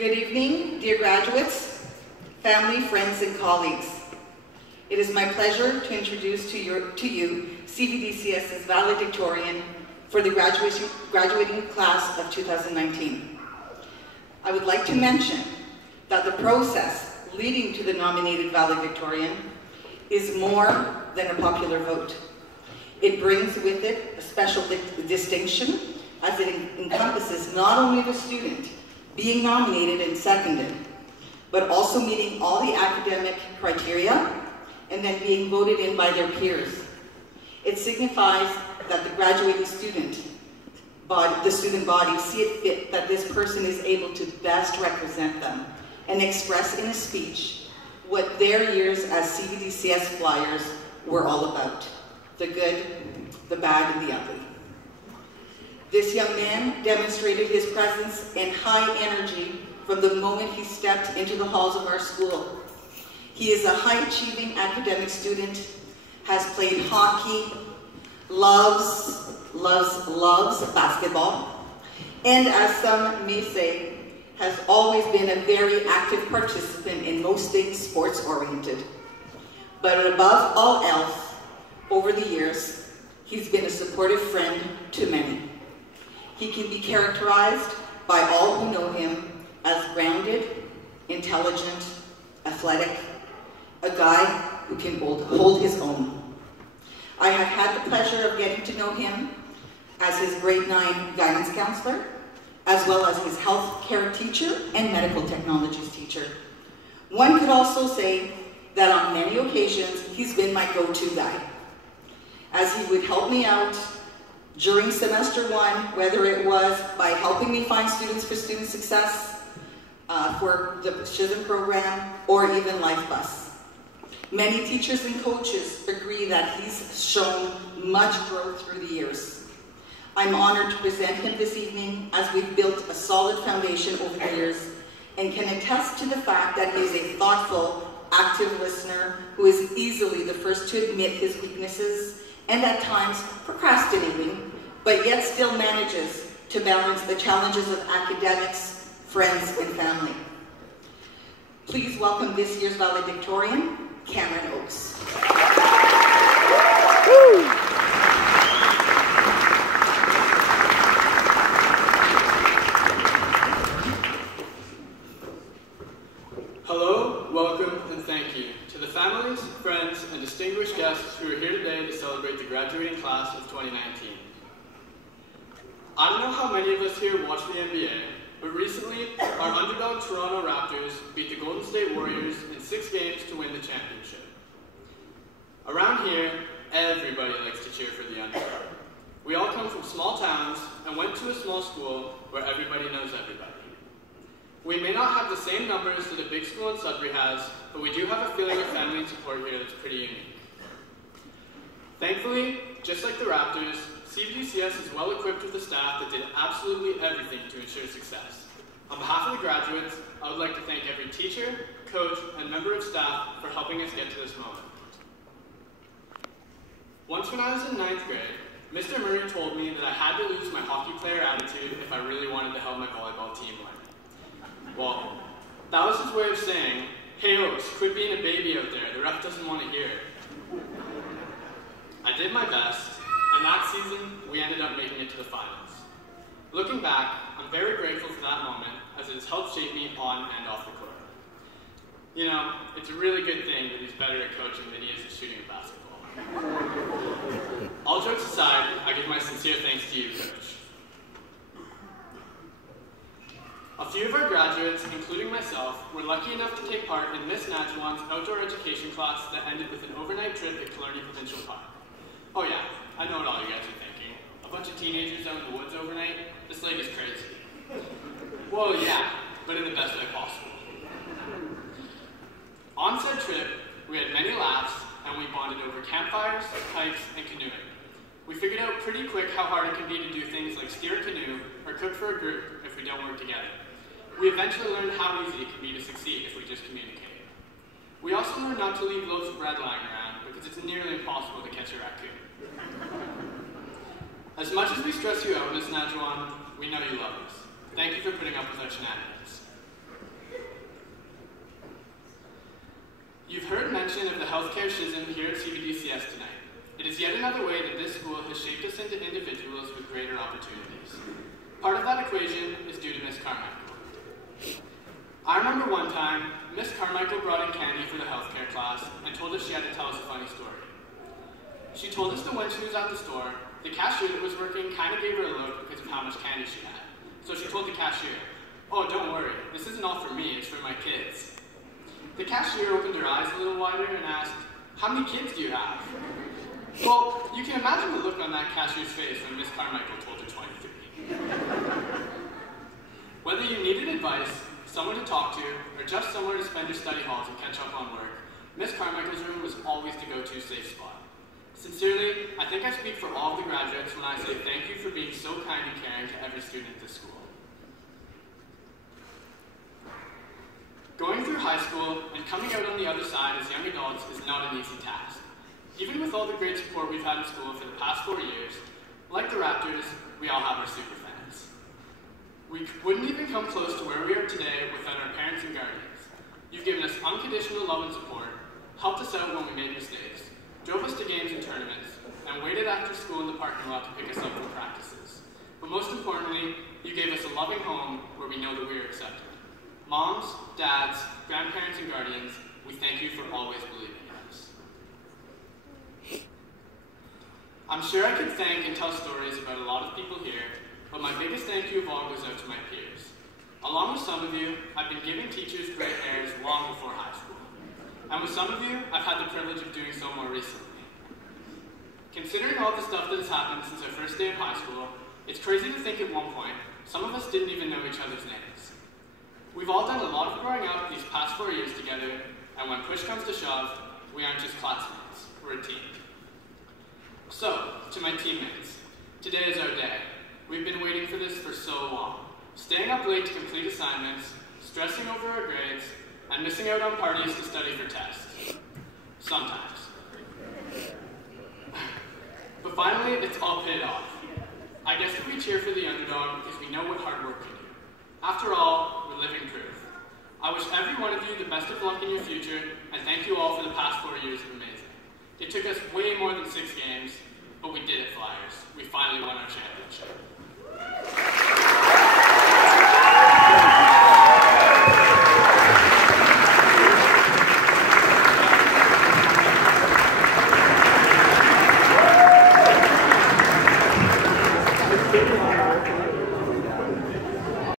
Good evening, dear graduates, family, friends, and colleagues. It is my pleasure to introduce to you CVDCS's Valedictorian for the graduating class of 2019. I would like to mention that the process leading to the nominated Valedictorian is more than a popular vote. It brings with it a special distinction as it encompasses not only the student being nominated and seconded, but also meeting all the academic criteria and then being voted in by their peers. It signifies that the graduating student body see it fit that this person is able to best represent them and express in a speech what their years as CVDCS flyers were all about. The good, the bad, and the ugly. This young man demonstrated his presence and high energy from the moment he stepped into the halls of our school. He is a high-achieving academic student, has played hockey, loves basketball, and as some may say, has always been a very active participant in most things sports-oriented. But above all else, over the years, he's been a supportive friend to many. He can be characterized by all who know him as grounded, intelligent, athletic, a guy who can hold his own. I have had the pleasure of getting to know him as his grade 9 guidance counselor, as well as his health care teacher and medical technologies teacher. One could also say that on many occasions, he's been my go-to guy, as he would help me out during semester 1, whether it was by helping me find students for student success, for the Chisholm program, or even Life Bus. Many teachers and coaches agree that he's shown much growth through the years. I'm honored to present him this evening as we've built a solid foundation over the years and can attest to the fact that he is a thoughtful, active listener who is easily the first to admit his weaknesses and at times procrastinating, but yet still manages to balance the challenges of academics, friends, and family. Please welcome this year's valedictorian, Cameron Oakes. Hello, welcome, and thank you to the families, friends, and distinguished guests who are here today to celebrate the graduating class of 2019. I don't know how many of us here watch the NBA, but recently, our underdog Toronto Raptors beat the Golden State Warriors in 6 games to win the championship. Around here, everybody likes to cheer for the underdog. We all come from small towns and went to a small school where everybody knows everybody. We may not have the same numbers that a big school in Sudbury has, but we do have a feeling of family and support here that's pretty unique. Thankfully, just like the Raptors, CVDCS is well equipped with a staff that did absolutely everything to ensure success. On behalf of the graduates, I would like to thank every teacher, coach, and member of staff for helping us get to this moment. Once when I was in 9th grade, Mr. Murray told me that I had to lose my hockey player attitude if I really wanted to help my volleyball team win. Well, that was his way of saying, hey Oaks, quit being a baby out there, the ref doesn't want to hear it. I did my best, and that season, we ended up making it to the finals. Looking back, I'm very grateful for that moment, as it has helped shape me on and off the court. You know, it's a really good thing that he's better at coaching than he is at shooting a basketball. All jokes aside, I give my sincere thanks to you, Coach. A few of our graduates, including myself, were lucky enough to take part in Miss Natchwan's outdoor education class that ended with an overnight trip at Killarney Provincial Park. Oh yeah, I know what all you guys are thinking. A bunch of teenagers out in the woods overnight? This lake is crazy. Well, yeah, but in the best way possible. On said trip, we had many laughs, and we bonded over campfires, hikes, and canoeing. We figured out pretty quick how hard it can be to do things like steer a canoe or cook for a group if we don't work together. We eventually learned how easy it can be to succeed if we just communicate. We also learned not to leave loaves of bread lying around because it's nearly impossible to catch a raccoon. As much as we stress you out, Ms. Natchwan, we know you love us. Thank you for putting up with our shenanigans. mention of the healthcare schism here at CVDCS tonight. It is yet another way that this school has shaped us into individuals with greater opportunities. Part of that equation is due to Miss Carmichael. I remember one time, Miss Carmichael brought in candy for the healthcare class and told us she had to tell us a funny story. She told us that when she was at the store, the cashier that was working kind of gave her a look because of how much candy she had. So she told the cashier, "Oh, don't worry, this isn't all for me, it's for my kids." The cashier opened her eyes a little wider and asked, "How many kids do you have?" Well, you can imagine the look on that cashier's face when Miss Carmichael told her 23. Whether you needed advice, someone to talk to, or just somewhere to spend your study halls and catch up on work, Miss Carmichael's room was always the go-to safe spot. Sincerely, I think I speak for all of the graduates when I say thank you for being so kind and caring to every student at this school. Going through high school and coming out on the other side as young adults is not an easy task. Even with all the great support we've had in school for the past 4 years, like the Raptors, we all have our super fans. We wouldn't even come close to where we are today without our parents and guardians. You've given us unconditional love and support, helped us out when we made mistakes, drove us to games and tournaments, and waited after school in the parking lot to pick us up from practices. But most importantly, you gave us a loving home where we know that we are accepted. Moms, dads, grandparents, and guardians, we thank you for always believing in us. I'm sure I could thank and tell stories about a lot of people here, but my biggest thank you of all goes out to my peers. Along with some of you, I've been giving teachers gray hairs long before high school. And with some of you, I've had the privilege of doing so more recently. Considering all the stuff that has happened since our first day of high school, it's crazy to think at one point, some of us didn't even know each other's names. We've all done a lot of growing up these past 4 years together, and when push comes to shove, we aren't just classmates, we're a team. So, to my teammates, today is our day. We've been waiting for this for so long, staying up late to complete assignments, stressing over our grades, and missing out on parties to study for tests. Sometimes. But finally, it's all paid off. I guess that we cheer for the underdog because we know what hard work can do. After all, we're living proof. I wish every one of you the best of luck in your future, and thank you all for the past 4 years of amazing. It took us way more than 6 games, but we did it, Flyers. We finally won our championship.